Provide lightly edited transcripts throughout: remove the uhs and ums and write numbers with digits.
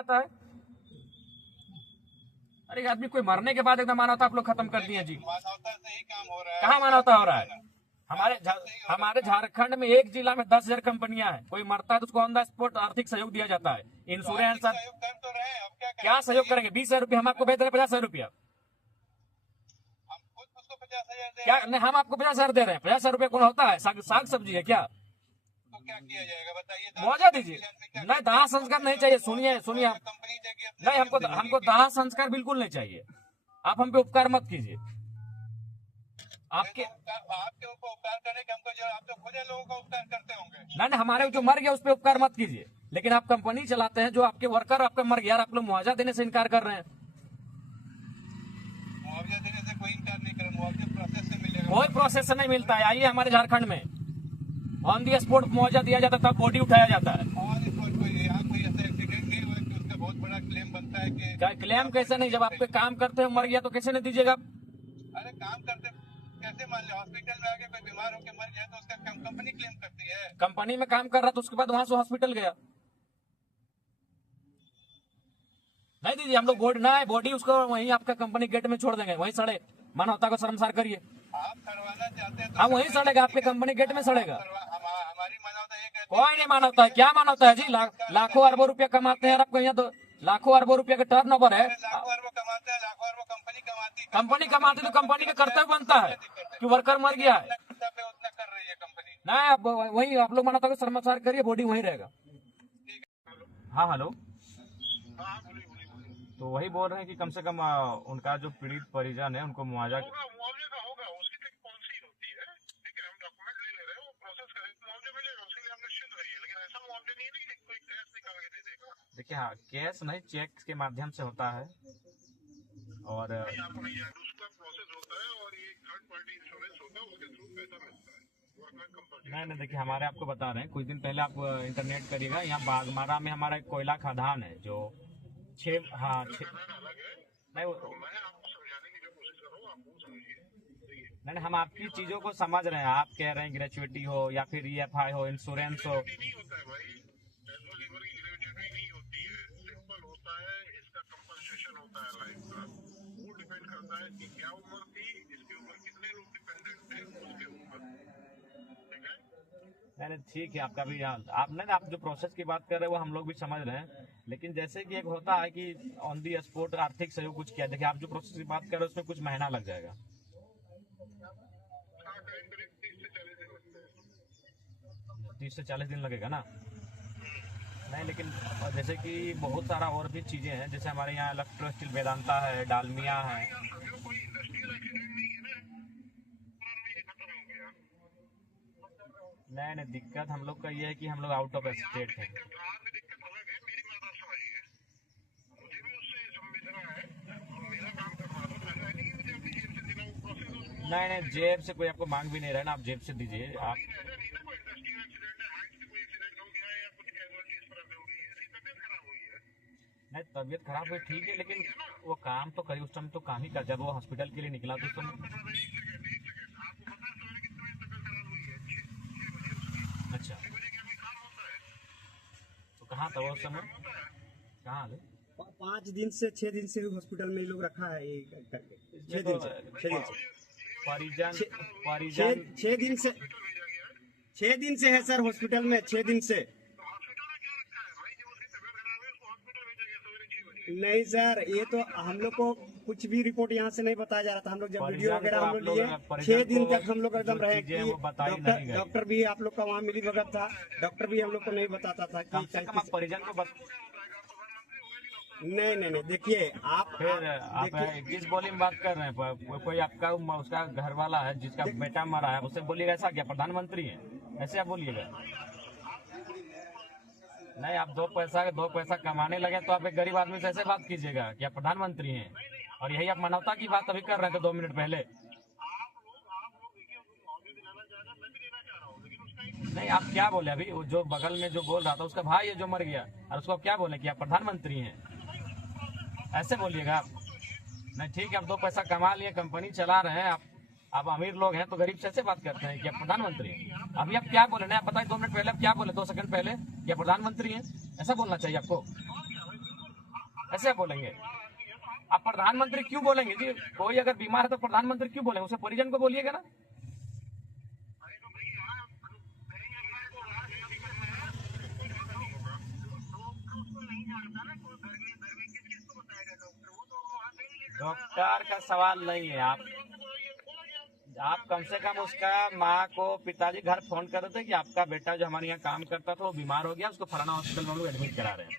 जाता है। अरे आदमी कोई मरने के बाद एकदम मानवता आप लोग खत्म कर दिए जी। मानवता से ही काम हो रहा है। कहाँ मानवता हो रहा है? हमारे झारखंड में एक जिला में 10,000 कंपनियां हैं। कोई मरता है तो उसको ऑन द स्पॉट आर्थिक सहयोग दिया जाता है, इंश्योरेंस। सहयोग कर तो रहे हैं, अब क्या सहयोग करेंगे? 20,000 रुपया हम आपको भेज रहे हैं, 50,000 रुपया हम खुद उसको 50,000 दे क्या? रहे हैं। नहीं, हम आपको 50,000 दे रहे हैं। 50,000 रुपया कौन होता है? साग सब्जी है क्या? तो क्या किया जाएगा बताइए? मुआवजा दीजिए। नहीं, दाह संस्कार नहीं चाहिए। सुनिए कंपनी देगी अपने नहीं, हमको दाह संस्कार बिल्कुल नहीं चाहिए। आप हम पे उपकार मत कीजिए। आपके ऊपर उपकार करने के हमको जो आप तो खुद लोगों का उपकार करते होंगे। नहीं, हमारे जो मर गया उस पर उपकार मत कीजिए। लेकिन आप कंपनी चलाते हैं, जो आपके वर्कर आपका मर गया, आप लोग मुआवजा देने से इनकार कर रहे हैं। मुआवजा देने से कोई इनकार नहीं करे, मुआवजा प्रोसेस से मिलेगा। कोई प्रोसेस से नहीं मिलता है। आइए हमारे झारखंड में ऑन दी स्पॉट मुआवजा दिया जाता है, तब बॉडी उठाया जाता है। और कोई ऐसा एक्सीडेंट नहीं हुआ कि उसका बहुत बड़ा क्लेम बनता है कि क्या क्लेम? कैसे नहीं? जब आप पे काम करते हो मर गया तो कैसे नहीं दीजिएगा? अरे काम करते कैसे मान लो हॉस्पिटल में आके कोई बीमार होकर मर जाए तो उसका कंपनी क्लेम करती है। कंपनी में काम कर रहा था, उसके बाद वहां से हॉस्पिटल गया, नहीं दीजिए। हम लोग बॉडी उसको वहीं आपका कंपनी गेट में छोड़ देंगे, वहीं सड़े। मानवता को शर्मसार करिए। आप करवाना चाहते हैं तो हाँ, वहीं सड़ेगा, आपके कंपनी गेट में सड़ेगा। हमारी मानवता ये कहती है। कोई नहीं मानवता है। क्या मानवता है जी? लाखों अरबों रुपया कमाते हैं, आपको यहाँ तो लाखों अरबों रुपया का टर्न ओवर है। लाखों अरबों कमाते हैं, लाखों अरबों कंपनी कमाती है। कंपनी कमाती तो कंपनी का कर्तव्य बनता है कि वर्कर मर गया है। उतना कर रही है कंपनी। नहीं, वही आप लोग मानवता को शर्मसार करिए, बॉडी वहीं रहेगा। हाँ, हेलो। तो वही बोल रहे हैं कि कम से कम उनका जो पीड़ित परिजन है उनको मुआवजा मुआवजे का होगा, उसकी तो एक पॉलिसी होती है। ठीक है, हम डॉक्यूमेंट ले ले रहे हैं, वो प्रोसेस करें तो मुआवजा मिलेगा, उसके लिए आप निश्चिंत रहिए। लेकिन ऐसा मुआवजा नहीं है कि कोई कैश निकाल के दे देगा। देखिए, हाँ, कैश नहीं, चेक के माध्यम से होता है। और आपको नहीं याद, उसका प्रोसेस होता है और ये थर्ड पार्टी इंश्योरेंस होता है, उसके थ्रू पैसा मिलता है। नहीं, देखिए, हमारे आपको बता रहे हैं, कुछ दिन पहले आप इंटरनेट करिएगा, यहाँ बागमारा में हमारा एक कोयला खदान है जो नहीं, नहीं, हम आपकी चीजों को समझ रहे हैं। आप कह रहे हैं ग्रेचुइटी हो या फिर EFI हो, इंश्योरेंस हो। नहीं होता है भाई, लेबर की ग्रेचुइटी नहीं होती है, सिंपल होता है, इसका कंपनसेशन होता है लाइफ का। वो डिपेंड करता है कि क्या उम्र थी, इसके ऊपर कितने लोग डिपेंडेंट थे उसके ऊपर। नहीं, ठीक है, आपका भी आप जो प्रोसेस की बात कर रहे हैं वो हम लोग भी समझ रहे हैं। लेकिन जैसे कि एक होता है कि ऑन दी स्पॉट आर्थिक सहयोग कुछ किया। देखिए, आप जो प्रोसेस की बात कर रहे हैं उसमें कुछ महीना लग जाएगा। 30 से 40 दिन लगेगा ना? नहीं, लेकिन जैसे कि बहुत सारा और भी चीजें हैं, जैसे हमारे यहाँ इलेक्ट्रो स्टील वेदांता है, डालमिया है। नहीं, दिक्कत हम लोग का ये है कि हम लोग आउट ऑफ स्टेट हैं। नहीं, जेब से कोई आपको मांग भी नहीं रहा है ना, आप जेब से दीजिए। आप नहीं, तबीयत खराब हुई ठीक है, लेकिन वो काम तो करी, उस टाइम तो काम ही कर। जब वो हॉस्पिटल के लिए निकला तो उस समय। अच्छा, तो कहाँ था वो समय? कहाँ? 5 दिन से 6 दिन से हॉस्पिटल में लोग रखा है ये करके। 6 दिन से परिजन 6 दिन से है सर हॉस्पिटल में, 6 दिन से। नहीं सर, ये तो हम लोग को कुछ भी रिपोर्ट यहाँ से नहीं बताया जा रहा था। हम लोग जब वीडियो वगैरह हम लोग लिए 6 दिन तक हम लोग एकदम रहे कि डॉक्टर भी आप लोग का वहाँ मिली भगत था। डॉक्टर भी हम लोग को नहीं बताता था कि परिजन को नहीं देखिए आप किस बोली में बात कर रहे हैं? कोई आपका उसका घर वाला है जिसका बेटा मरा है, उससे बोलिएगा ऐसा क्या प्रधानमंत्री है? ऐसे आप बोलिएगा। नहीं, आप दो पैसा कमाने लगे तो आप एक गरीब आदमी से ऐसे बात कीजिएगा कि आप प्रधानमंत्री हैं। और यही आप मानवता की बात अभी कर रहे थे 2 मिनट पहले। नहीं, आप क्या बोले अभी? वो जो बगल में जो बोल रहा था उसका भाई है जो मर गया, और उसको क्या बोले कि आप प्रधानमंत्री हैं? ऐसे बोलिएगा आप। नहीं, ठीक है, आप 2 पैसा कमा लिए, कंपनी चला रहे हैं आप अमीर लोग हैं तो गरीब से ऐसे बात करते हैं कि आप प्रधानमंत्री हैं? अभी आप क्या बोले? नहीं, आप बताइए 2 मिनट पहले आप क्या बोले? 2 सेकंड पहले कि आप प्रधानमंत्री हैं? ऐसा बोलना चाहिए आपको। कैसे बोलेंगे? आप प्रधानमंत्री क्यों बोलेंगे जी? कोई अगर बीमार है तो प्रधानमंत्री क्यों बोलेंगे? उसे परिजन को बोलिएगा ना। डॉक्टर का सवाल नहीं है। आप कम से कम उसका माँ को, पिताजी घर फोन कर रहे थे कि आपका बेटा जो हमारे यहाँ काम करता था वो बीमार हो गया, उसको फलाना हॉस्पिटल में हम लोग एडमिट करा रहे हैं।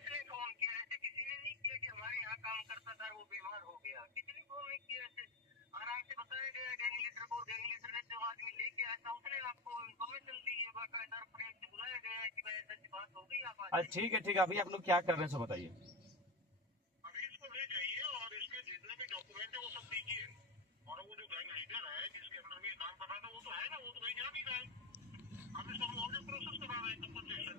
अच्छा ठीक है, अभी आप लोग क्या कर रहे हैं सो बताइए। अभी इसको ले जाइए और इसके जितने भी डॉक्यूमेंट है वो सब दीजिए। और वो जो गैंग लीडर है जिसके अंदर में काम कर रहा था वो तो है ना, वो तो कहीं जा नहीं रहा है। अब इसको हम और भी प्रोसेस करा रहे हैं कंपनसेशन।